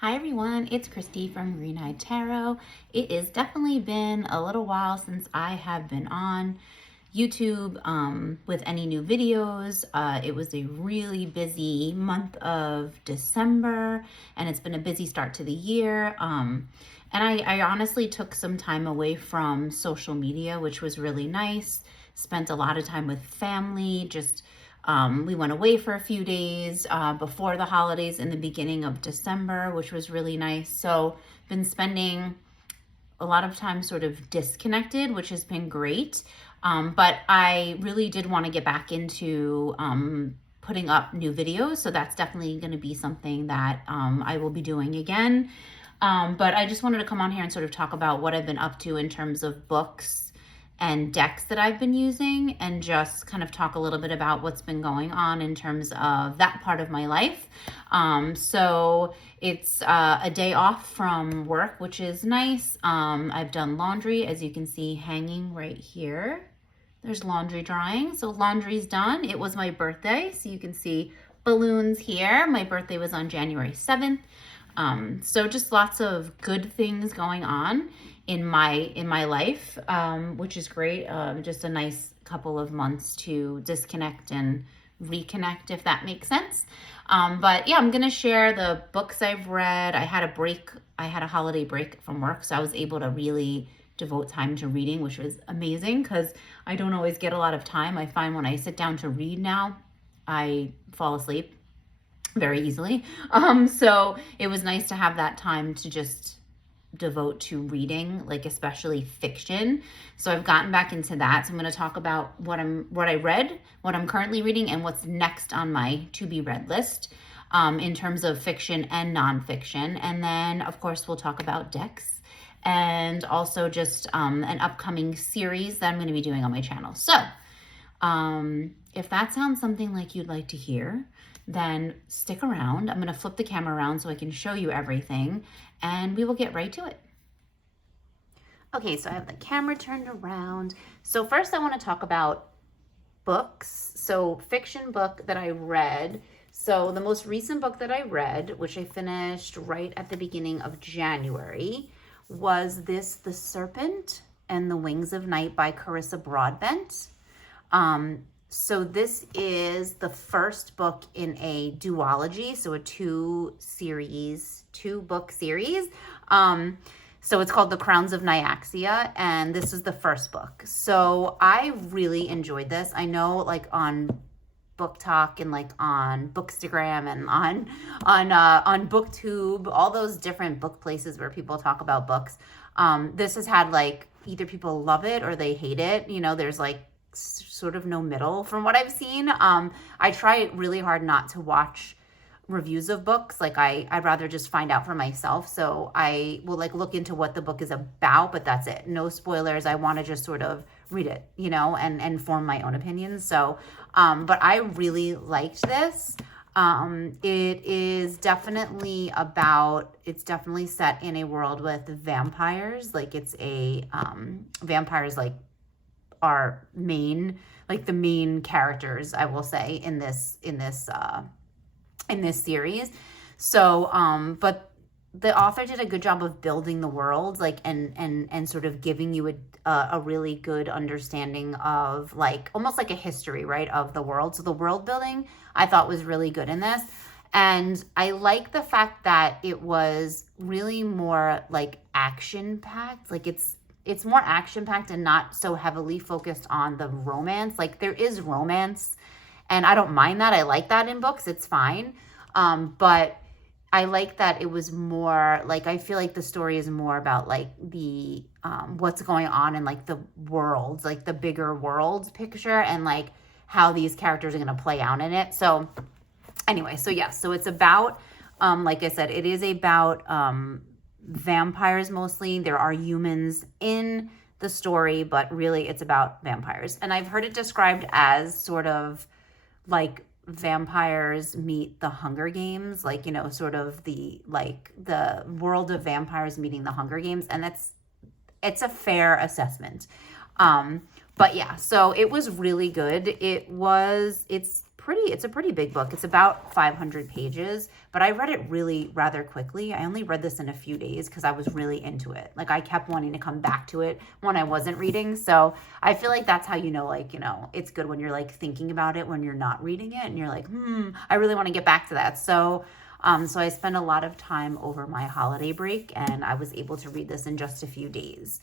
Hi everyone, it's Christy from Green Eyed Tarot. It has definitely been a little while since I have been on YouTube with any new videos. It was a really busy month of December and it's been a busy start to the year. And I honestly took some time away from social media, which was really nice. Spent a lot of time with family, just we went away for a few days before the holidays in the beginning of December, which was really nice. So, been spending a lot of time sort of disconnected, which has been great. But I really did want to get back into putting up new videos. So, that's definitely going to be something that I will be doing again. But I just wanted to come on here and sort of talk about what I've been up to in terms of books and decks that I've been using, and just kind of talk a little bit about what's been going on in terms of that part of my life. So it's a day off from work, which is nice. I've done laundry, as you can see hanging right here. There's laundry drying. So laundry's done. It was my birthday, so you can see balloons here. My birthday was on January 7th. So just lots of good things going on in my life, which is great. Just a nice couple of months to disconnect and reconnect, if that makes sense. But yeah, I'm gonna share the books I've read. I had a break. I had a holiday break from work, so I was able to really devote time to reading, which was amazing because I don't always get a lot of time. I find when I sit down to read now, I fall asleep very easily. So it was nice to have that time to just devote to reading, like especially fiction. So I've gotten back into that. So I'm going to talk about what I read, what I'm currently reading, and what's next on my to be read list in terms of fiction and nonfiction. And then of course we'll talk about decks and also just an upcoming series that I'm going to be doing on my channel. So if that sounds something like you'd like to hear, then stick around. I'm going to flip the camera around so I can show you everything, and we will get right to it. Okay, so I have the camera turned around. So first I want to talk about books. So fiction book that I read. So the most recent book that I read, which I finished right at the beginning of January, was this The Serpent and the Wings of Night by Carissa Broadbent. So this is the first book in a duology, so a two book series. So it's called The Crowns of Nyaxia, and this is the first book. So I really enjoyed this. I know, like on Book Talk and like on Bookstagram and on BookTube, all those different book places where people talk about books. This has had like either people love it or they hate it. You know, there's like sort of no middle from what I've seen. I try really hard not to watch reviews of books. Like I'd rather just find out for myself. So I will like look into what the book is about, but that's it. No spoilers. I want to just sort of read it, you know, and form my own opinions. So, but I really liked this. It is definitely it's definitely set in a world with vampires. Like it's vampires like are the main characters, I will say, in this series. So but the author did a good job of building the world, like and sort of giving you a really good understanding of like almost like a history, right, of the world. So the world building I thought was really good in this. And I like the fact that it was really more like action packed. Like it's more action packed and not so heavily focused on the romance. Like there is romance and I don't mind that. I like that in books. It's fine. But I like that it was more like, I feel like the story is more about like the what's going on in like the world, like the bigger world picture, and like how these characters are going to play out in it. So anyway, so yeah, so it's about like I said, it is about vampires mostly. There are humans in the story, but really it's about vampires. And I've heard it described as sort of like vampires meet the Hunger Games, like, you know, sort of the world of vampires meeting the Hunger Games. And it's a fair assessment. But yeah, so it was really good. It's it's a pretty big book. It's about 500 pages, but I read it really rather quickly. I only read this in a few days because I was really into it. Like, I kept wanting to come back to it when I wasn't reading. So I feel like that's how you know, like, you know, it's good when you're like thinking about it when you're not reading it and you're like, I really want to get back to that. So so I spent a lot of time over my holiday break, and I was able to read this in just a few days.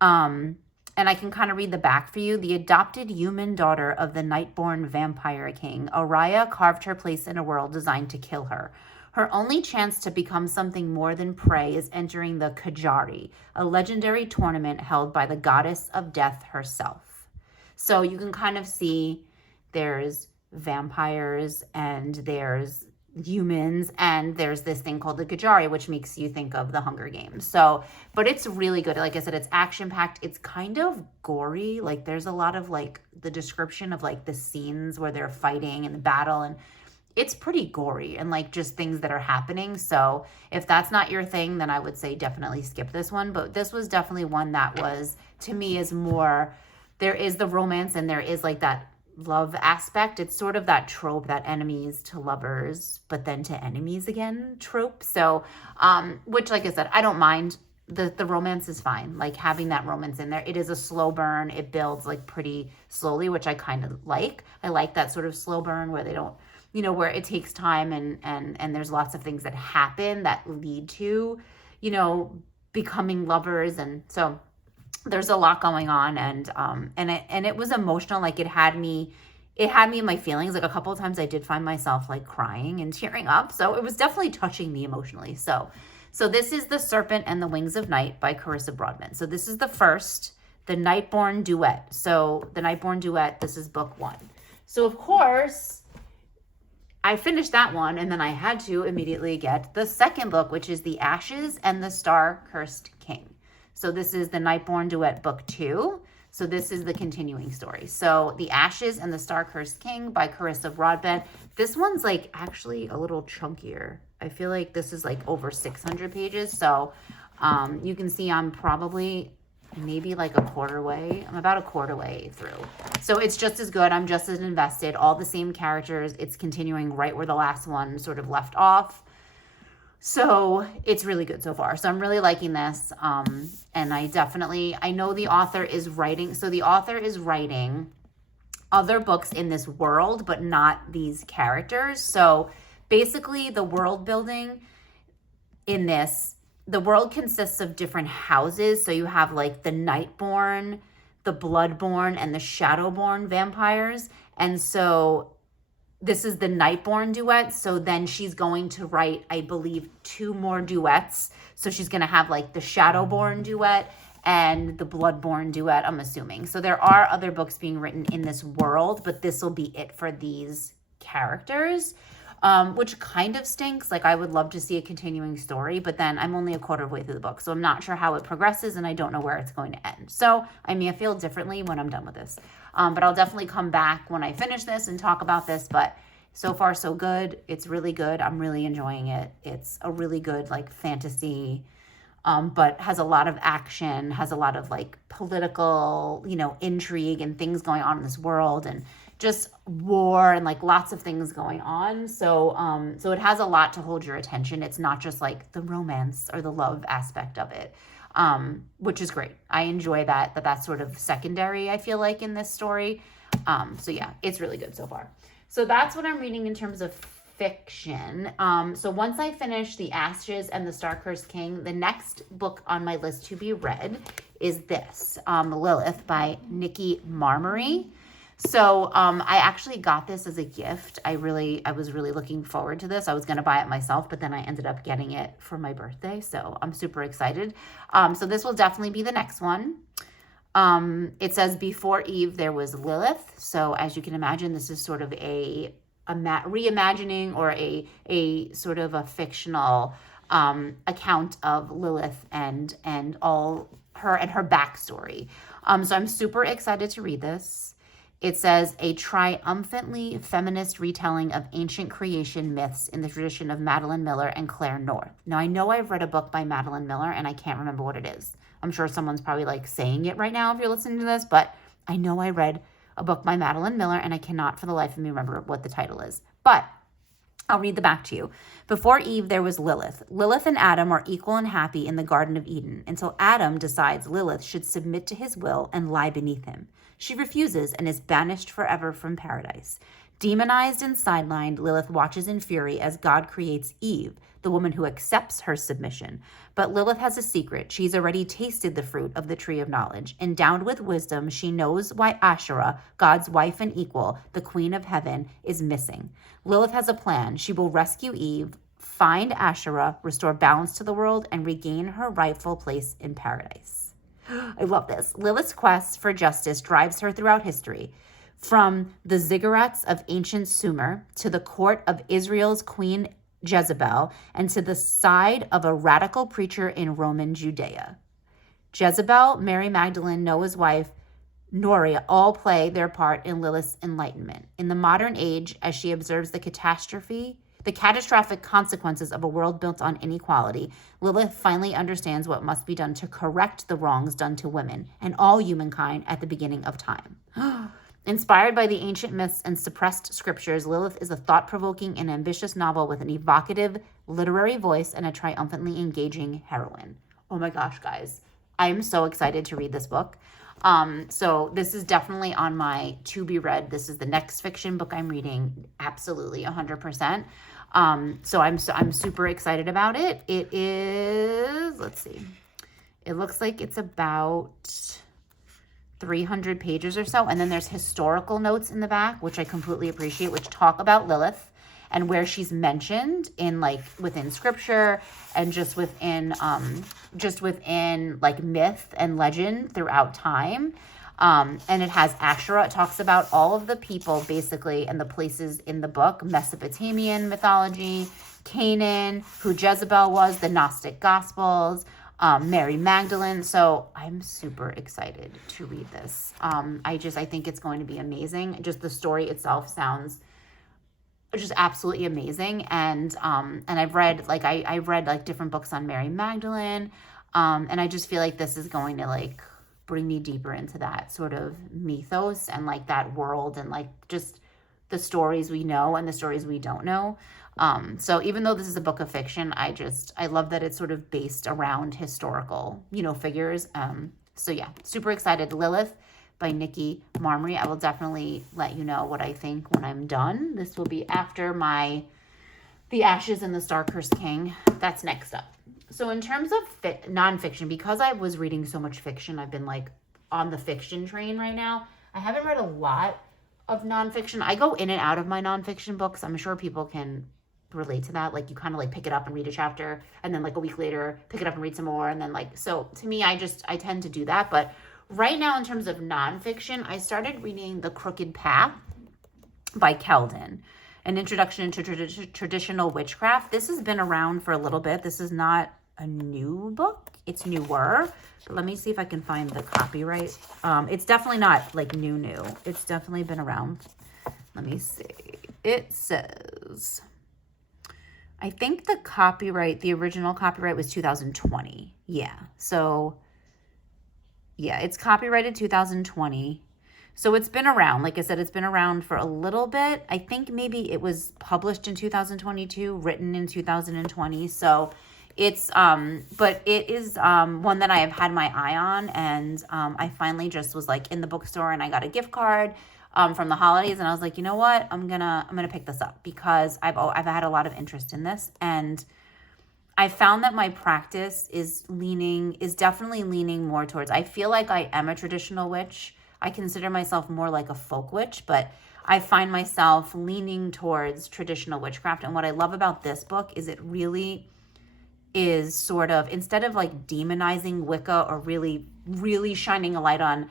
And I can kind of read the back for you. The adopted human daughter of the night-born vampire king, Araya carved her place in a world designed to kill her. Her only chance to become something more than prey is entering the Kajari, a legendary tournament held by the goddess of death herself. So you can kind of see there's vampires and there's humans, and there's this thing called the Kajari, which makes you think of the Hunger Games. So, but it's really good. Like I said, it's action packed. It's kind of gory. Like, there's a lot of like the description of like the scenes where they're fighting and the battle, and it's pretty gory and like just things that are happening. So if that's not your thing, then I would say definitely skip this one. But this was definitely one that was, to me, is more, there is the romance and there is like that love aspect. It's sort of that trope, that enemies to lovers, but then to enemies again trope. So, which, like I said, I don't mind. The romance is fine. Like, having that romance in there. It is a slow burn. It builds like pretty slowly, which I kind of like. I like that sort of slow burn where they don't, you know, where it takes time and there's lots of things that happen that lead to, you know, becoming lovers. And so there's a lot going on, and it was emotional. Like, it had me in my feelings. Like, a couple of times I did find myself like crying and tearing up. So it was definitely touching me emotionally. So this is The Serpent and the Wings of Night by Carissa Broadman. So this is the first, the Nightborn Duet. So the Nightborn Duet, this is book 1. So of course I finished that one, and then I had to immediately get the second book, which is The Ashes and the Star-Cursed King. So this is the Nightborn Duet book 2. So this is the continuing story. So The Ashes and the Star-Cursed King by Carissa Broadbent. This one's like actually a little chunkier. I feel like this is like over 600 pages. So you can see I'm probably maybe like a quarter way. I'm about a quarter way through. So it's just as good. I'm just as invested. All the same characters. It's continuing right where the last one sort of left off. So it's really good so far. So I'm really liking this. And I know the author is writing. So the author is writing other books in this world, but not these characters. So basically the world building in this, the world consists of different houses. So you have like the Nightborn, the Bloodborn, and the Shadowborn vampires. And so this is the Nightborn duet. So then she's going to write, I believe, 2 more duets. So she's going to have like the Shadowborn duet and the Bloodborn duet, I'm assuming. So there are other books being written in this world, but this will be it for these characters, which kind of stinks. Like, I would love to see a continuing story, but then I'm only a quarter of the way through the book. So I'm not sure how it progresses, and I don't know where it's going to end. So I may feel differently when I'm done with this. But I'll definitely come back when I finish this and talk about this. But so far, so good. It's really good. I'm really enjoying it. It's a really good, like, fantasy, but has a lot of action, has a lot of, like, political, you know, intrigue and things going on in this world, and just war and, like, lots of things going on. So it has a lot to hold your attention. It's not just, like, the romance or the love aspect of it. Which is great. I enjoy that's sort of secondary, I feel like, in this story. So yeah, it's really good so far. So that's what I'm reading in terms of fiction. So once I finish The Ashes and the Star-Cursed King, the next book on my list to be read is this, Lilith by Nikki Marmory. So I actually got this as a gift. I was really looking forward to this. I was going to buy it myself, but then I ended up getting it for my birthday. So I'm super excited. So this will definitely be the next one. It says, before Eve, there was Lilith. So as you can imagine, this is sort of a reimagining or a sort of a fictional account of Lilith and all her and her backstory. So I'm super excited to read this. It says, a triumphantly feminist retelling of ancient creation myths in the tradition of Madeline Miller and Claire North. Now, I know I've read a book by Madeline Miller, and I can't remember what it is. I'm sure someone's probably like saying it right now if you're listening to this, but I know I read a book by Madeline Miller, and I cannot for the life of me remember what the title is. But I'll read the back to you. Before Eve, there was Lilith. Lilith and Adam are equal and happy in the Garden of Eden until Adam decides Lilith should submit to his will and lie beneath him. She refuses and is banished forever from paradise. Demonized and sidelined, Lilith watches in fury as God creates Eve, the woman who accepts her submission. But Lilith has a secret. She's already tasted the fruit of the tree of knowledge. Endowed with wisdom, she knows why Asherah, God's wife and equal, the queen of heaven, is missing. Lilith has a plan. She will rescue Eve, find Asherah, restore balance to the world, and regain her rightful place in paradise. I love this. Lilith's quest for justice drives her throughout history. From the ziggurats of ancient Sumer to the court of Israel's queen Jezebel, and to the side of a radical preacher in Roman Judea. Jezebel, Mary Magdalene, Noah's wife, Noria all play their part in Lilith's enlightenment. In the modern age, as she observes the catastrophic consequences of a world built on inequality, Lilith finally understands what must be done to correct the wrongs done to women and all humankind at the beginning of time. Inspired by the ancient myths and suppressed scriptures, Lilith is a thought-provoking and ambitious novel with an evocative literary voice and a triumphantly engaging heroine. Oh my gosh, guys. I'm so excited to read this book. So this is definitely on my to-be-read. This is the next fiction book I'm reading, absolutely 100%. So I'm super excited about it. It is, let's see. It looks like it's about 300 pages or so, and then there's historical notes in the back, which I completely appreciate, which talk about Lilith and where she's mentioned in like within scripture and just within like myth and legend throughout time. And it has Asherah. It talks about all of the people basically and the places in the book: Mesopotamian mythology, Canaan, who Jezebel was, the Gnostic Gospels, Mary Magdalene. So I'm super excited to read this. I think it's going to be amazing. Just the story itself sounds just absolutely amazing. And I've read I read like different books on Mary Magdalene. And I just feel like this is going to like bring me deeper into that sort of mythos and like that world and like just the stories we know and the stories we don't know. So even though this is a book of fiction, I love that it's sort of based around historical, figures. So yeah, super excited. Lilith by Nikki Marmory. I will definitely let you know what I think when I'm done. This will be after The Ashes and the Star-Cursed King. That's next up. So in terms of nonfiction, because I was reading so much fiction, I've been like on the fiction train right now. I haven't read a lot of nonfiction. I go in and out of my nonfiction books. I'm sure people can relate to that. Like you kind of like pick it up and read a chapter and then like a week later pick it up and read some more. And then so to me, I tend to do that. But right now in terms of nonfiction, I started reading The Crooked Path by Keldon, an introduction to traditional witchcraft. This has been around for a little bit. This is not a new book. It's newer. But let me see if I can find the copyright. It's definitely not like new. It's definitely been around. Let me see. It says, I think the original copyright was 2020. Yeah. So yeah, it's copyrighted 2020. So it's been around. Like I said, it's been around for a little bit. I think maybe it was published in 2022, written in 2020. So it's, but it is one that I have had my eye on. And I finally just was like in the bookstore and I got a gift card from the holidays. And I was like, you know what? I'm gonna pick this up because I've had a lot of interest in this. And I found that my practice is definitely leaning more towards, I feel like I am a traditional witch. I consider myself more like a folk witch, but I find myself leaning towards traditional witchcraft. And what I love about this book is it really is sort of, instead of like demonizing Wicca or really, really shining a light on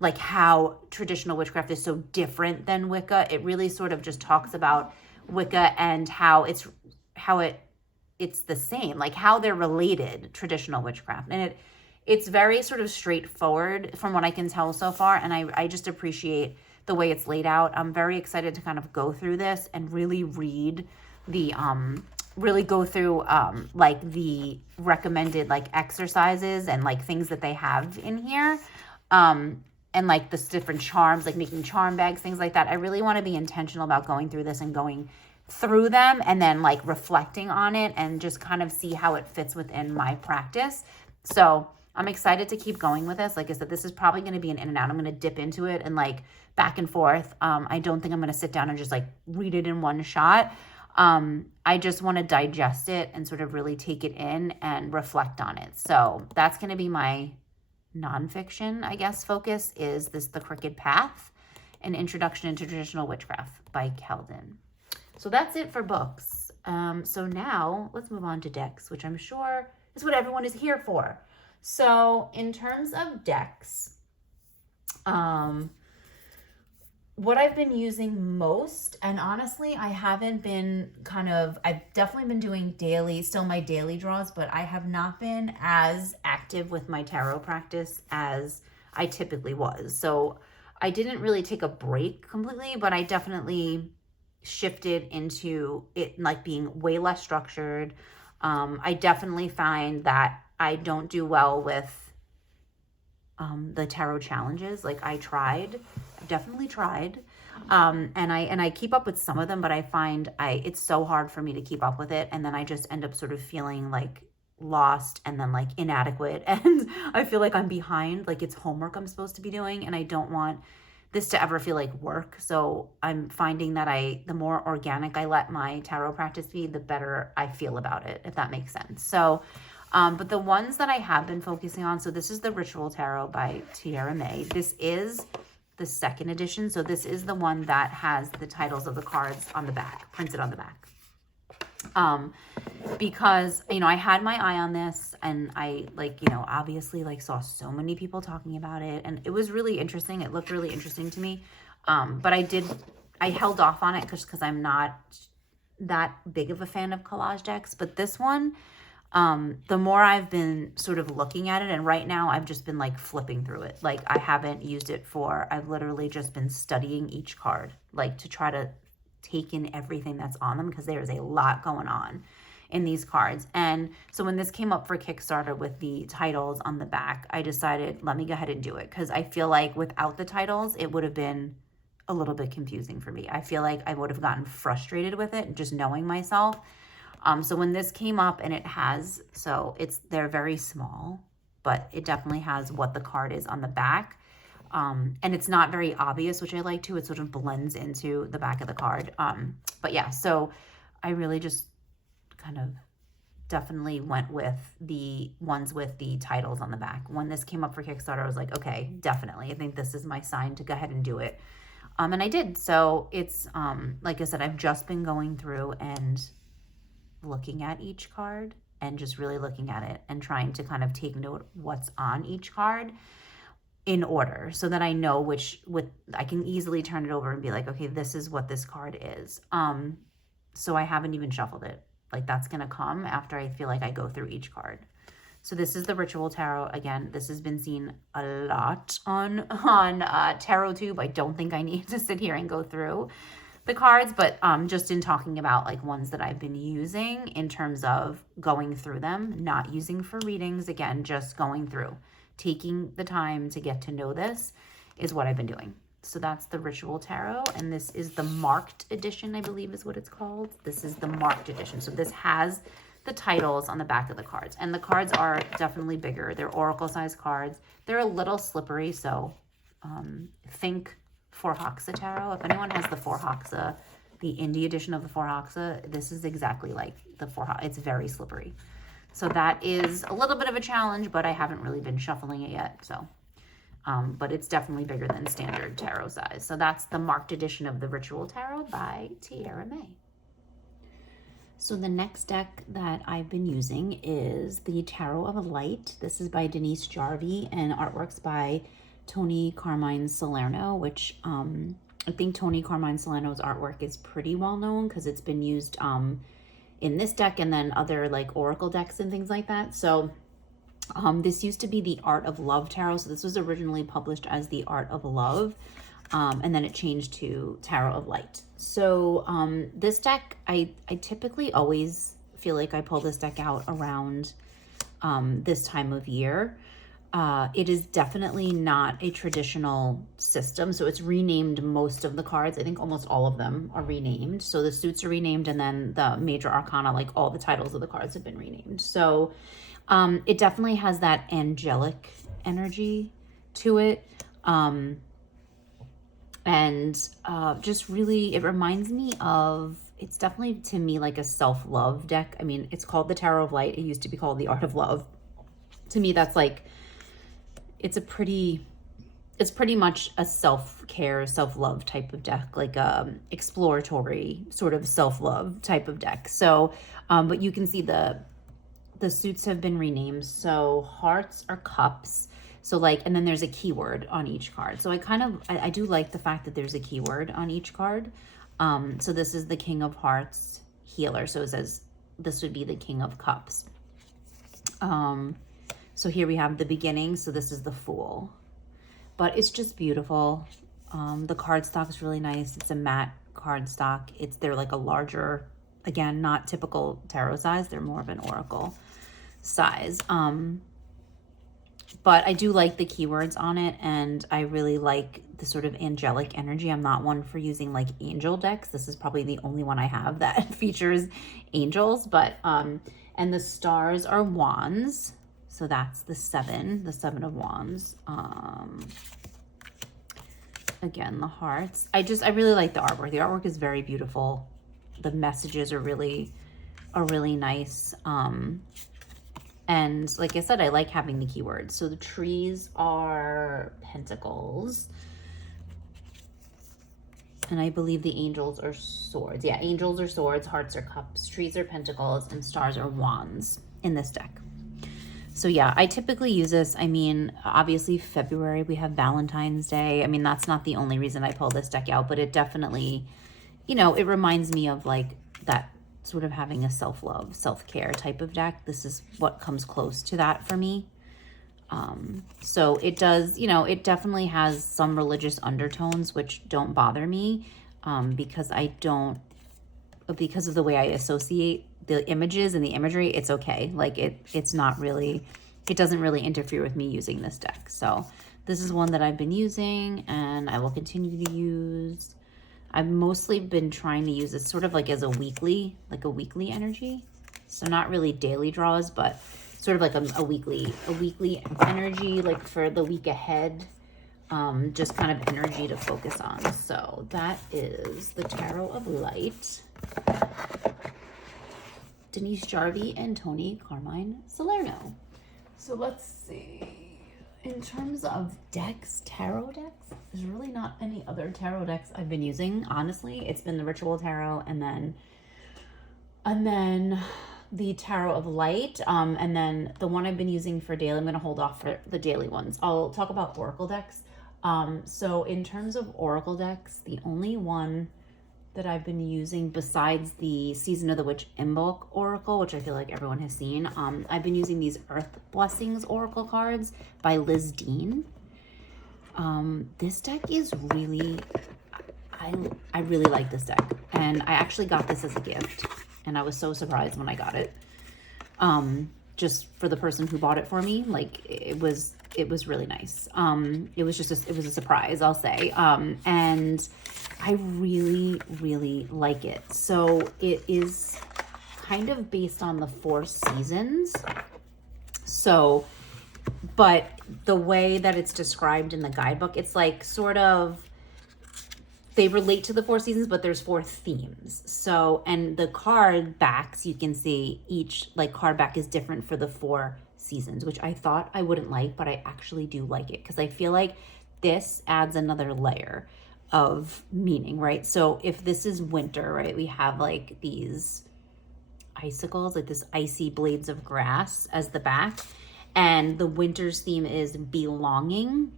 like how traditional witchcraft is so different than Wicca, it really sort of just talks about Wicca and how it's the same, like how they're related, traditional witchcraft. And it's very sort of straightforward from what I can tell so far. And I just appreciate the way it's laid out. I'm very excited to kind of go through this and really read really go through like the recommended like exercises and like things that they have in here. and like the different charms, like making charm bags, things like that. I really want to be intentional about going through this and going through them and then like reflecting on it and just kind of see how it fits within my practice. So I'm excited to keep going with this. Like I said, this is probably going to be an in and out. I'm going to dip into it and like back and forth. I don't think I'm going to sit down and just like read it in one shot. I just want to digest it and sort of really take it in and reflect on it. So that's going to be my nonfiction, I guess, focus is The Crooked Path, An Introduction into Traditional Witchcraft by Keldon. So that's it for books. So now let's move on to decks, which I'm sure is what everyone is here for. So in terms of decks, what I've been using most, and honestly, I haven't been I've definitely been doing still my daily draws, but I have not been as active with my tarot practice as I typically was. So I didn't really take a break completely, but I definitely shifted into it like being way less structured. I definitely find that I don't do well with the tarot challenges. Like I definitely tried. And I keep up with some of them, but I find it's so hard for me to keep up with it. And then I just end up sort of feeling like lost and then like inadequate. And I feel like I'm behind, like it's homework I'm supposed to be doing. And I don't want this to ever feel like work. So I'm finding that the more organic I let my tarot practice be, the better I feel about it, if that makes sense. So but the ones that I have been focusing on, so this is the Ritual Tarot by Tierra May. This is the second edition. So this is the one that has the titles of the cards on the back, printed on the back. Because, I had my eye on this and I obviously saw so many people talking about it and it was really interesting. It looked really interesting to me. But I held off on it because I'm not that big of a fan of collage decks, but this one, the more I've been sort of looking at it, and right now I've just been flipping through it. I haven't used it I've literally just been studying each card, to try to take in everything that's on them because there's a lot going on in these cards. And so when this came up for Kickstarter with the titles on the back, I decided, let me go ahead and do it because I feel like without the titles, it would have been a little bit confusing for me. I feel like I would have gotten frustrated with it just knowing myself. So when this came up and they're very small, but it definitely has what the card is on the back. And it's not very obvious, which I like too. It sort of blends into the back of the card. But yeah, so I really just kind of definitely went with the ones with the titles on the back. When this came up for Kickstarter, I was like, okay, definitely. I think this is my sign to go ahead and do it. And I did. So it's, like I said, I've just been going through and looking at each card and just really looking at it and trying to kind of take note what's on each card in order so that I know I can easily turn it over and be like, okay, this is what this card is. So I haven't even shuffled it. That's going to come after I feel like I go through each card. So this is the Ritual Tarot. Again, this has been seen a lot on TarotTube. I don't think I need to sit here and go through the cards, but just in talking about ones that I've been using in terms of going through them, not using for readings, again, just going through, taking the time to get to know this is what I've been doing. So that's the Ritual Tarot, and this is the marked edition, I believe is what it's called. This is the marked edition. So this has the titles on the back of the cards, and the cards are definitely bigger. They're oracle size cards. They're a little slippery, so think Four Hoxa Tarot. If anyone has the Four Hoxa, the indie edition of the Four Hoxa, this is exactly like the Four Hoxa. It's very slippery. So that is a little bit of a challenge, but I haven't really been shuffling it yet. So, but it's definitely bigger than standard tarot size. So that's the marked edition of the Ritual Tarot by Tierra May. So the next deck that I've been using is the Tarot of Light. This is by Denise Jarvie and artworks by Tony Carmine Salerno, which I think Tony Carmine Salerno's artwork is pretty well known because it's been used in this deck and then other oracle decks and things like that. So this used to be the Art of Love Tarot. So this was originally published as the Art of Love, and then it changed to Tarot of Light. So this deck, I typically always feel like I pull this deck out around this time of year. It is definitely not a traditional system. So it's renamed most of the cards. I think almost all of them are renamed. So the suits are renamed, and then the major arcana, like all the titles of the cards have been renamed. So it definitely has that angelic energy to it. Just really, it reminds me of, it's definitely to me like a self-love deck. I mean, it's called the Tarot of Light. It used to be called the Art of Love. To me, that's like, it's pretty much a self-care, self-love type of deck, like exploratory sort of self-love type of deck. So, but you can see the suits have been renamed. So hearts are cups. So like, and then there's a keyword on each card. So I do like the fact that there's a keyword on each card. So this is the King of Hearts healer. So it says this would be the King of Cups. So here we have the beginning. So this is the Fool. But it's just beautiful. The cardstock is really nice. It's a matte cardstock. They're like a larger, again, not typical tarot size. They're more of an oracle size. But I do like the keywords on it, and I really like the sort of angelic energy. I'm not one for using like angel decks. This is probably the only one I have that features angels, but and the stars are wands. So that's the seven of wands. Again, the hearts. I really like the artwork. The artwork is very beautiful. The messages are really nice. And like I said, I like having the keywords. So the trees are pentacles. And I believe the angels are swords. Yeah, angels are swords, hearts are cups, trees are pentacles, and stars are wands in this deck. So yeah, I typically use this. I mean, obviously February, we have Valentine's Day. I mean, that's not the only reason I pull this deck out, but it definitely, you know, it reminds me of like that sort of having a self-love, self-care type of deck. This is what comes close to that for me. So it does, you know, it definitely has some religious undertones, which don't bother me, because of the way I associate the images and the imagery. It's okay. Like it's not really, it doesn't really interfere with me using this deck. So this is one that I've been using and I will continue to use. I've mostly been trying to use it sort of like as a weekly energy. So not really daily draws, but sort of like a weekly energy, like for the week ahead. Just kind of energy to focus on. So that is the Tarot of Light. Denise Jarvie and Tony Carmine Salerno. So let's see. In terms of decks, tarot decks, there's really not any other tarot decks I've been using. Honestly, it's been the Ritual Tarot and then the Tarot of Light, and then the one I've been using for daily. I'm going to hold off for the daily ones. I'll talk about Oracle decks. So in terms of Oracle decks, the only one that I've been using besides the Season of the Witch Imbolc Oracle, which I feel like everyone has seen, I've been using these Earth Blessings Oracle cards by Liz Dean. This deck is really, I really like this deck, and I actually got this as a gift, and I was so surprised when I got it. Just for the person who bought it for me, like it was really nice. It was a surprise, I'll say. And I really, really like it. So it is kind of based on the 4 seasons. So, but the way that it's described in the guidebook, it's like sort of, they relate to the 4 seasons, but there's 4 themes. So, and the card backs, you can see each like card back is different for the 4 seasons, which I thought I wouldn't like, but I actually do like it because I feel like this adds another layer of meaning, right? So if this is winter, right, we have like these icicles, like this icy blades of grass as the back, and the winter's theme is belonging.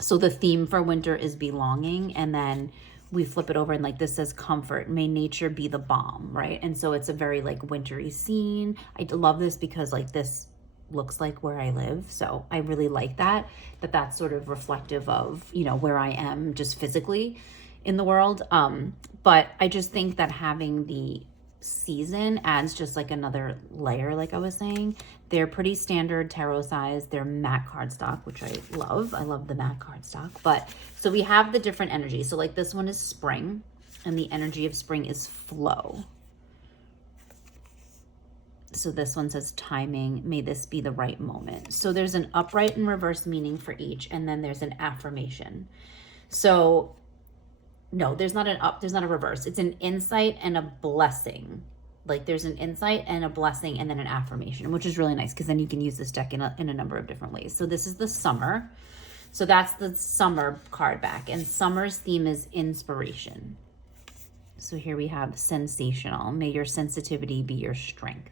So the theme for winter is belonging, and then we flip it over and like this says comfort, may nature be the balm, right? And so it's a very like wintry scene. I love this because like this looks like where I live. So I really like that that's sort of reflective of, you know, where I am just physically in the world. But I just think that having the season adds just like another layer, like I was saying. They're pretty standard tarot size. They're matte cardstock, which I love. I love the matte cardstock. But so we have the different energies. So like this one is spring, and the energy of spring is flow. So this one says timing, may this be the right moment. So there's an upright and reverse meaning for each, and then there's an affirmation. So no, there's not a reverse. It's an insight and a blessing. Like there's an insight and a blessing and then an affirmation, which is really nice because then you can use this deck in a number of different ways. So this is the summer. So that's the summer card back, and summer's theme is inspiration. So here we have sensational. May your sensitivity be your strength.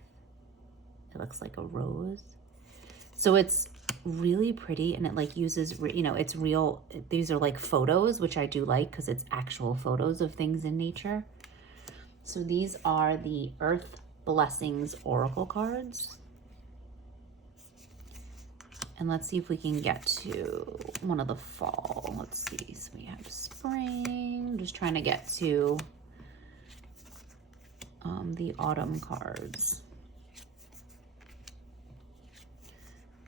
It looks like a rose. So it's really pretty, and it like uses, you know, it's real. These are like photos, which I do like because it's actual photos of things in nature. So these are the Earth Blessings Oracle cards. And let's see if we can get to one of the fall. Let's see. So we have spring. Just trying to get to the autumn cards.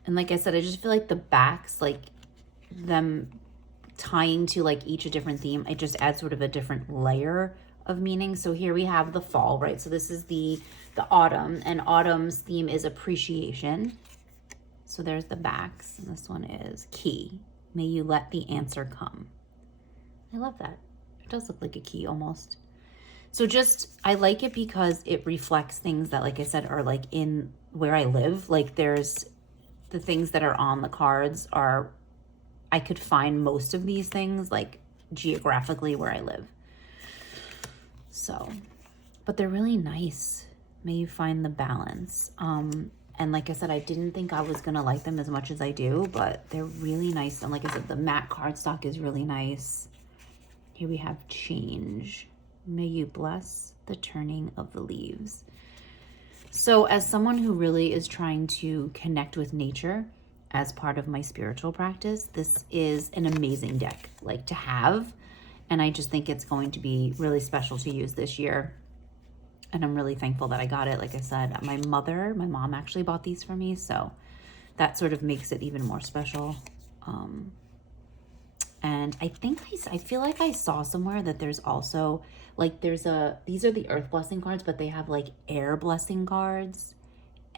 And like I said, I just feel like the backs, like them tying to like each a different theme, it just adds sort of a different layer of meaning. So here we have the fall, right? So this is the autumn, and autumn's theme is appreciation. So there's the backs, and this one is key. May you let the answer come. I love that. It does look like a key almost. So just, I like it because it reflects things that, like I said, are like in where I live. Like there's the things that are on the cards are, I could find most of these things like geographically where I live. So, but they're really nice. May you find the balance. And like I said, I didn't think I was going to like them as much as I do, but they're really nice. And like I said, the matte cardstock is really nice. Here we have change. May you bless the turning of the leaves. So as someone who really is trying to connect with nature as part of my spiritual practice, this is an amazing deck like to have. And I just think it's going to be really special to use this year. And I'm really thankful that I got it. Like I said, my mom actually bought these for me. So that sort of makes it even more special. And I think I feel like I saw somewhere that there's also like these are the earth blessing cards, but they have like air blessing cards.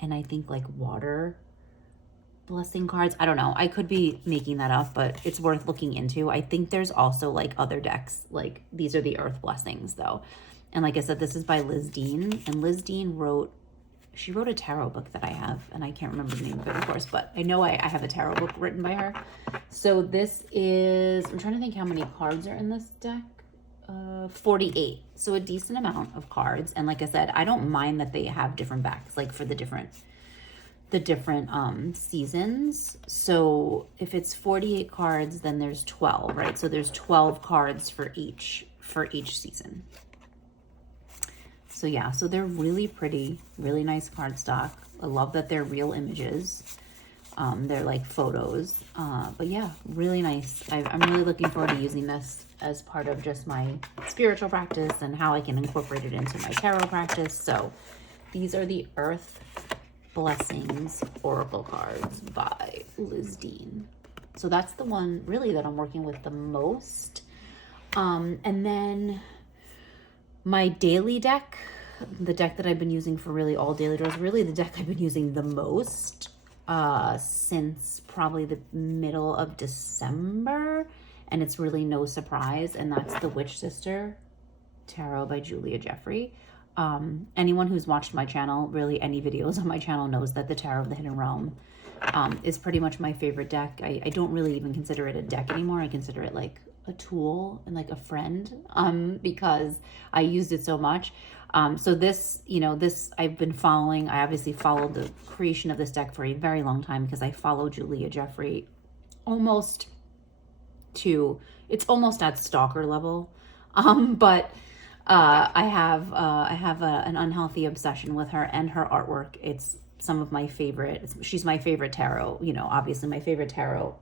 And I think like water blessing cards. I don't know. I could be making that up, but it's worth looking into. I think there's also like other decks. Like these are the earth blessings though. And like I said, this is by Liz Dean. And Liz Dean wrote a tarot book that I have. And I can't remember the name of it, of course. But I know I have a tarot book written by her. So this is, I'm trying to think how many cards are in this deck. 48. So a decent amount of cards. And like I said, I don't mind that they have different backs, like for the different seasons. So if it's 48 cards, then there's 12, right? So there's 12 cards for each season. So yeah, so they're really pretty, really nice cardstock. I love that they're real images. They're like photos. But yeah, really nice. I'm really looking forward to using this as part of just my spiritual practice and how I can incorporate it into my tarot practice. So these are the Earth Blessings Oracle cards by Liz Dean. So that's the one really that I'm working with the most. And then my daily deck, the deck that I've been using for really all daily draws, really the deck I've been using the most since probably the middle of December. And it's really no surprise. And that's the Witch Sister Tarot by Julia Jeffrey. Anyone who's watched my channel, really any videos on my channel, knows that the Tarot of the Hidden Realm is pretty much my favorite deck. I don't really even consider it a deck anymore. I consider it like a tool and like a friend because I used it so much. So this, this I've been following. I obviously followed the creation of this deck for a very long time because I follow Julia Jeffrey it's almost at stalker level. But I have an unhealthy obsession with her and her artwork. It's some of my favorite. She's my favorite tarot, obviously my favorite tarot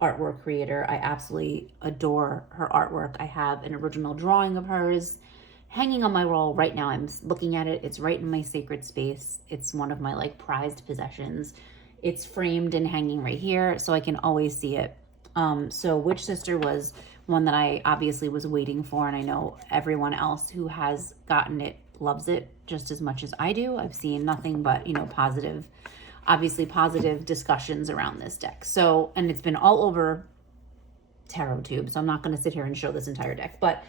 artwork creator. I absolutely adore her artwork. I have an original drawing of hers hanging on my wall right now. I'm looking at it. It's right in my sacred space. It's one of my like prized possessions. It's framed and hanging right here, so I can always see it. So Witch Sister was one that I obviously was waiting for, and I know everyone else who has gotten it loves it just as much as I do. I've seen nothing but, you know, positive, obviously positive discussions around this deck. So, and it's been all over Tarot Tube, so I'm not going to sit here and show this entire deck. But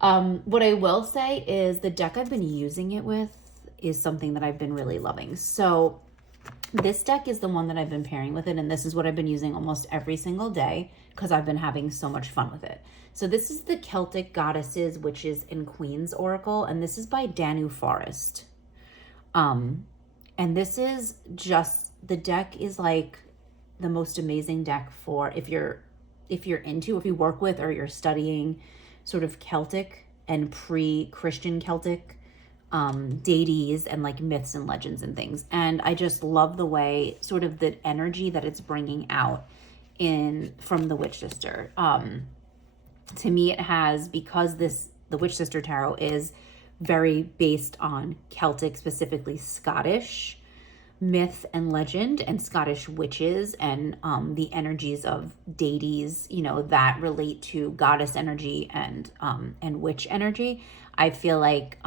what I will say is the deck I've been using it with is something that I've been really loving. So this deck is the one that I've been pairing with it, and this is what I've been using almost every single day because I've been having so much fun with it. So this is the Celtic Goddesses, Witches, and Queens Oracle, and this is by Danu Forest. And this is just, the deck is like the most amazing deck for if you work with or you're studying sort of Celtic and pre-Christian Celtic deities and like myths and legends and things. And I just love the way, sort of the energy that it's bringing out from the Witch Sister. To me, it has, because the Witch Sister Tarot is very based on Celtic, specifically Scottish myth and legend, and Scottish witches, and the energies of deities, you know, that relate to goddess energy and witch energy. I feel like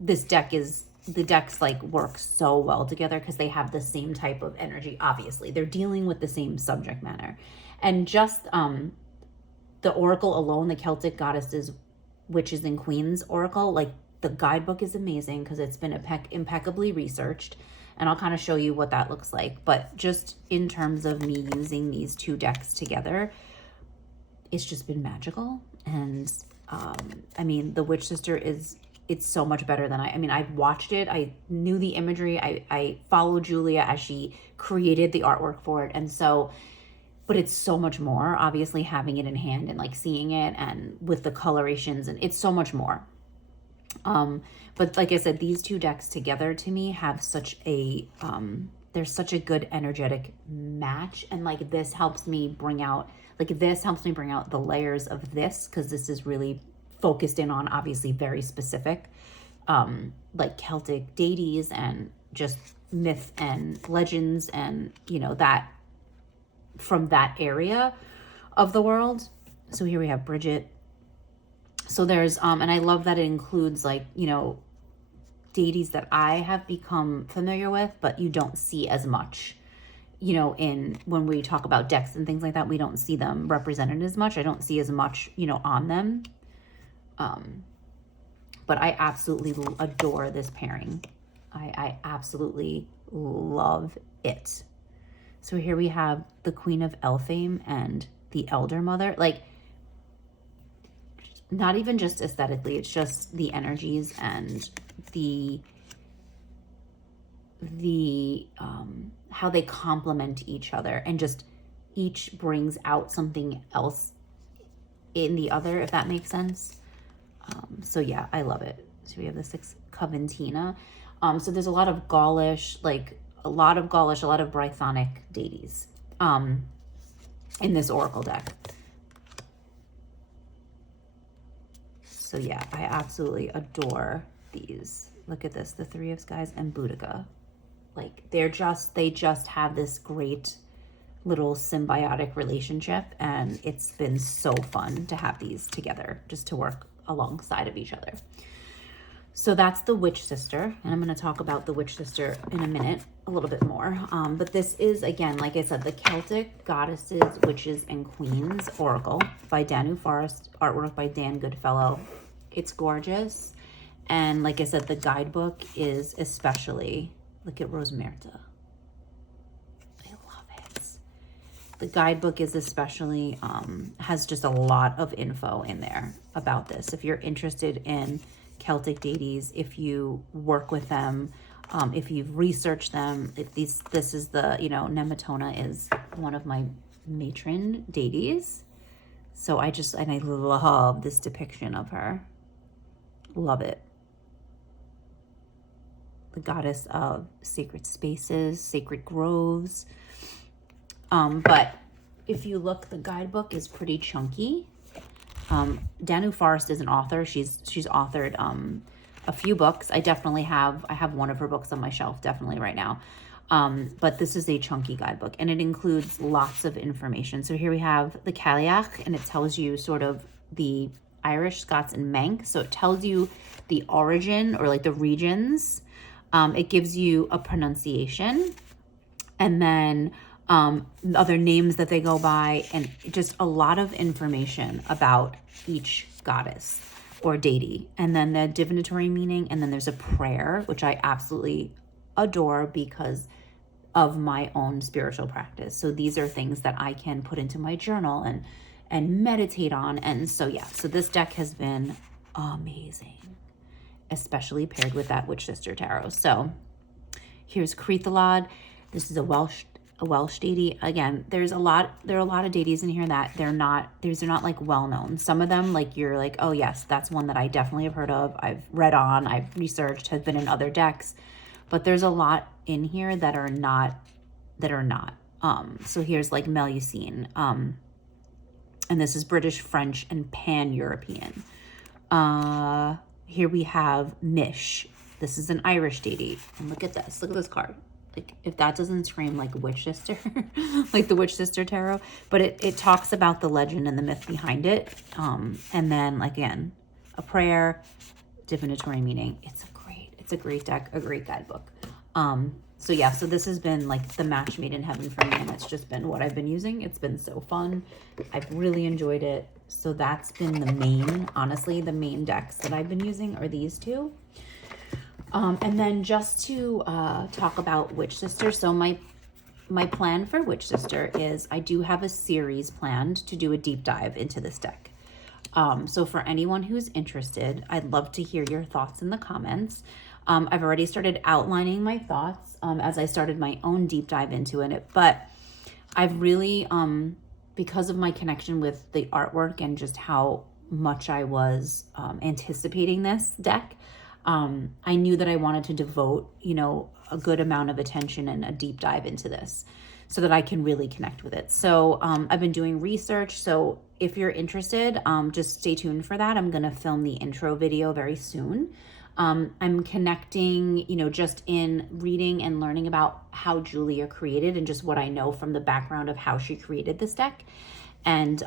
the decks like work so well together because they have the same type of energy. Obviously, they're dealing with the same subject matter, and just the oracle alone, the Celtic Goddesses, Witches, and Queens Oracle, like the guidebook is amazing because it's been impeccably researched. And I'll kind of show you what that looks like. But just in terms of me using these two decks together, it's just been magical. And I mean, the Witch Sister it's so much better than I mean, I've watched it. I knew the imagery. I followed Julia as she created the artwork for it. And so, but it's so much more, obviously, having it in hand and like seeing it and with the colorations, and it's so much more. But like I said, these two decks together to me have such a, there's such a good energetic match. And like this helps me bring out, the layers of this, because this is really focused in on obviously very specific, like Celtic deities and just myth and legends and, you know, that from that area of the world. So here we have Bridget. So there's, and I love that it includes like, you know, deities that I have become familiar with, but you don't see as much, you know, when we talk about decks and things like that, we don't see them represented as much. I don't see as much, you know, on them. But I absolutely adore this pairing. I absolutely love it. So here we have the Queen of Elfame and the Elder Mother. Like, not even just aesthetically, it's just the energies and the how they complement each other, and just each brings out something else in the other, if that makes sense. So yeah, I love it. So we have the 6 Coventina. So there's a lot of Gaulish, a lot of Brythonic deities in this oracle deck. So yeah, I absolutely adore these. Look at this, the 3 of Skies and Boudica. Like they just have this great little symbiotic relationship, and it's been so fun to have these together, just to work alongside of each other. So that's the Witch Sister, and I'm going to talk about the Witch Sister in a minute a little bit more. But this is, again, like I said, the Celtic Goddesses, Witches, and Queens Oracle by Danu Forest, artwork by Dan Goodfellow. It's gorgeous, and like I said, the guidebook is especially, look at Rosemerta. I love it. The guidebook is especially, has just a lot of info in there about this. If you're interested in Celtic deities, if you work with them, if you've researched them, if this is the, you know, Nemetona is one of my matron deities. So I love this depiction of her. Love it. The goddess of sacred spaces, sacred groves. But if you look, the guidebook is pretty chunky. Danu Forrest is an author. She's authored a few books. I have one of her books on my shelf definitely right now. But this is a chunky guidebook, and it includes lots of information. So here we have the Cailleach, and it tells you sort of the Irish, Scots, and Manx. So it tells you the origin, or like the regions. It gives you a pronunciation, and then other names that they go by, and just a lot of information about each goddess or deity, and then the divinatory meaning, and then there's a prayer, which I absolutely adore because of my own spiritual practice. So these are things that I can put into my journal and meditate on. And so yeah, so this deck has been amazing, especially paired with that Witch Sister Tarot. So here's Crethalod. This is a Welsh deity. Again, there are a lot of deities in here that these are not like well known. Some of them, like, you're like, oh yes, that's one that I definitely have heard of, I've read on, I've researched, has been in other decks. But there's a lot in here that are not. So here's like Melusine. And this is British, French, and Pan-European. Here we have Mish. This is an Irish deity. And look at this. Look at this card. Like, if that doesn't scream like Witch Sister, like the Witch Sister Tarot. But it talks about the legend and the myth behind it. And then, like, again, a prayer, divinatory meaning. It's a great deck, a great guidebook. So yeah, so this has been like the match made in heaven for me, and it's just been what I've been using. It's been so fun. I've really enjoyed it. So that's been honestly, the main decks that I've been using are these two. And then just to talk about Witch Sister. So my plan for Witch Sister is I do have a series planned to do a deep dive into this deck. So for anyone who's interested, I'd love to hear your thoughts in the comments. I've already started outlining my thoughts as I started my own deep dive into it. But I've really, because of my connection with the artwork and just how much I was anticipating this deck, I knew that I wanted to devote, a good amount of attention and a deep dive into this so that I can really connect with it. So I've been doing research. So if you're interested, just stay tuned for that. I'm going to film the intro video very soon. I'm connecting, just in reading and learning about how Julia created and just what I know from the background of how she created this deck and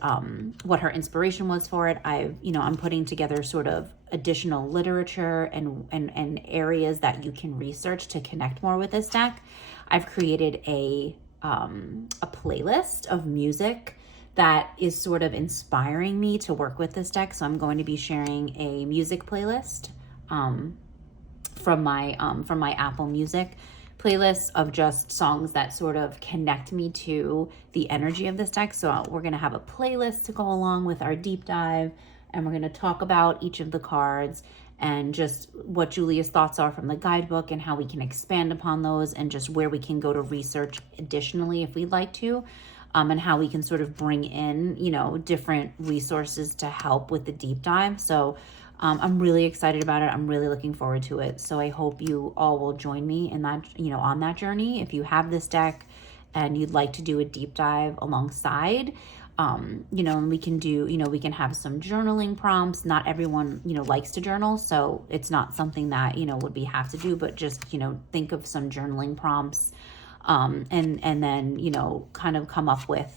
what her inspiration was for it. I'm putting together sort of additional literature and areas that you can research to connect more with this deck. I've created a playlist of music that is sort of inspiring me to work with this deck. So I'm going to be sharing a music playlist from my Apple Music playlist of just songs that sort of connect me to the energy of this deck. So we're going to have a playlist to go along with our deep dive, and we're going to talk about each of the cards and just what Julia's thoughts are from the guidebook and how we can expand upon those and just where we can go to research additionally if we'd like to, and how we can sort of bring in, different resources to help with the deep dive. So I'm really excited about it. I'm really looking forward to it. So I hope you all will join me in that, on that journey. If you have this deck and you'd like to do a deep dive alongside, and we can do, we can have some journaling prompts. Not everyone, likes to journal. So it's not something that, we have to do, but just, think of some journaling prompts, and then, kind of come up with,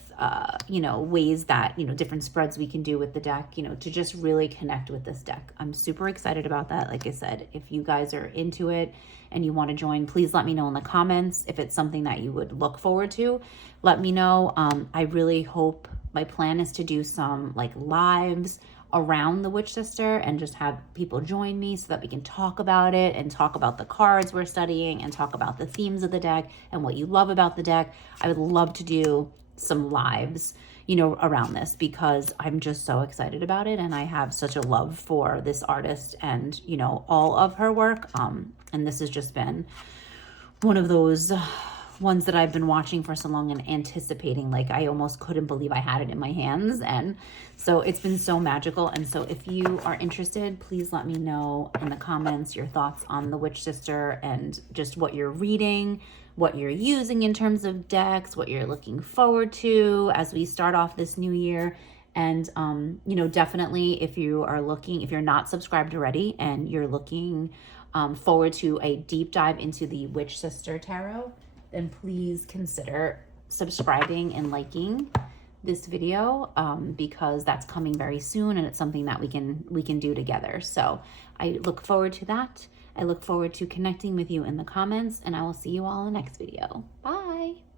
ways that, different spreads we can do with the deck, to just really connect with this deck. I'm super excited about that. Like I said, if you guys are into it and you want to join, please let me know in the comments. If it's something that you would look forward to, let me know. I really hope, my plan is to do some like lives around the Witch Sister and just have people join me so that we can talk about it and talk about the cards we're studying and talk about the themes of the deck and what you love about the deck. I would love to do some lives, around this because I'm just so excited about it. And I have such a love for this artist and, all of her work. And this has just been one of those ones that I've been watching for so long and anticipating. Like, I almost couldn't believe I had it in my hands. And so it's been so magical. And so if you are interested, please let me know in the comments your thoughts on the Witch Sister and just what you're reading, what you're using in terms of decks, what you're looking forward to as we start off this new year. And, you know, definitely if you are looking, if you're not subscribed already and you're looking forward to a deep dive into the Witch Sister Tarot, then please consider subscribing and liking this video, because that's coming very soon and it's something that we can do together. So I look forward to that. I look forward to connecting with you in the comments, and I will see you all in the next video. Bye.